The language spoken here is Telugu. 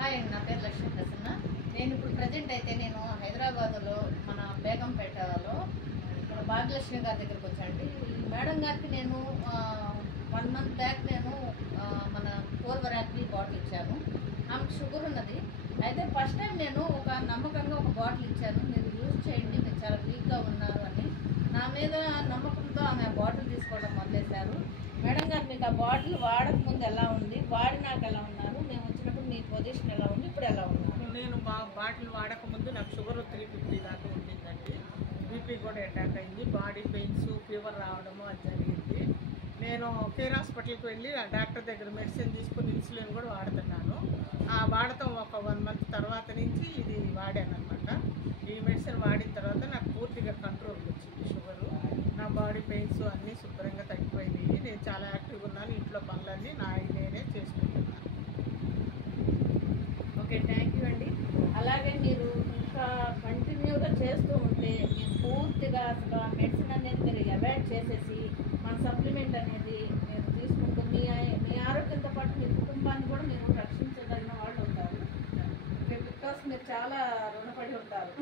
హాయ్ అండి, నా పేరు లక్ష్మీ ప్రసన్న. నేను ఇప్పుడు ప్రజెంట్ అయితే నేను హైదరాబాద్లో మన బేగంపేటలో ఇక్కడ భాగ్యలక్ష్మి గారి దగ్గరికి వచ్చానండి. ఈ మేడం గారికి నేను 1 month బ్యాక్ నేను మన కోర్వరాక్ని బాటిల్ ఇచ్చాను. ఆమెకు షుగర్ ఉన్నది. అయితే ఫస్ట్ టైం నేను ఒక నమ్మకంగా ఒక బాటిల్ ఇచ్చాను, మీరు యూజ్ చేయండి, మీరు చాలా వీక్గా ఉన్నారు అని. నా మీద నమ్మకంతో ఆమె ఆ బాటిల్ తీసుకోవడం మొదలెట్టారు. మేడం గారు, మీకు ఆ బాటిల్ వాడకముందు ఎలా ఉంది, వాడినాక ఎలా ఉన్నారు, మేము వచ్చినప్పుడు మీ పొజిషన్ ఎలా ఉంది, ఇప్పుడు ఎలా ఉన్నారు? నేను బాటిల్ వాడకముందు నాకు షుగర్ 350 దాకా ఉండిందండి. బీపీ కూడా అటాక్ అయింది, బాడీ పెయిన్స్, ఫీవర్ రావడము అది జరిగింది. నేను కేర్ హాస్పిటల్కి వెళ్ళి ఆ డాక్టర్ దగ్గర మెడిసిన్ తీసుకుని ఇన్సులిన్ కూడా వాడుతున్నాను. ఆ వాడటం ఒక 1 month తర్వాత నుంచి ఇది వాడాను అనమాట. ఈ మెడిసిన్ వాడిన తర్వాత నాకు పూర్తిగా కంట్రోల్కి వచ్చింది షుగరు. నా బాడీ పెయిన్స్ అన్నీ శుభ్రంగా తగ్గిపోయినాయి. నేను చాలా యాక్టివ్గా ఉన్నాను. ఇంట్లో పనులన్నీ నేనే చేసుకుంటున్నాను. ఓకే, థ్యాంక్ యూ అండి. అలాగే మీరు ఇంకా కంటిన్యూగా చేస్తూ ఉంటే మీరు పూర్తిగా అసలు ఆ మెడిసిన్ అనేది మీరు అవాయిడ్ చేసేసి మన సప్లిమెంట్ అనేది మీరు తీసుకుంటూ మీ ఆరోగ్యంతో పాటు మీ కుటుంబాన్ని కూడా మీరు రక్షించగలిగిన వాళ్ళు ఉంటారు. బికాస్ మీరు చాలా రుణపడి ఉంటారు.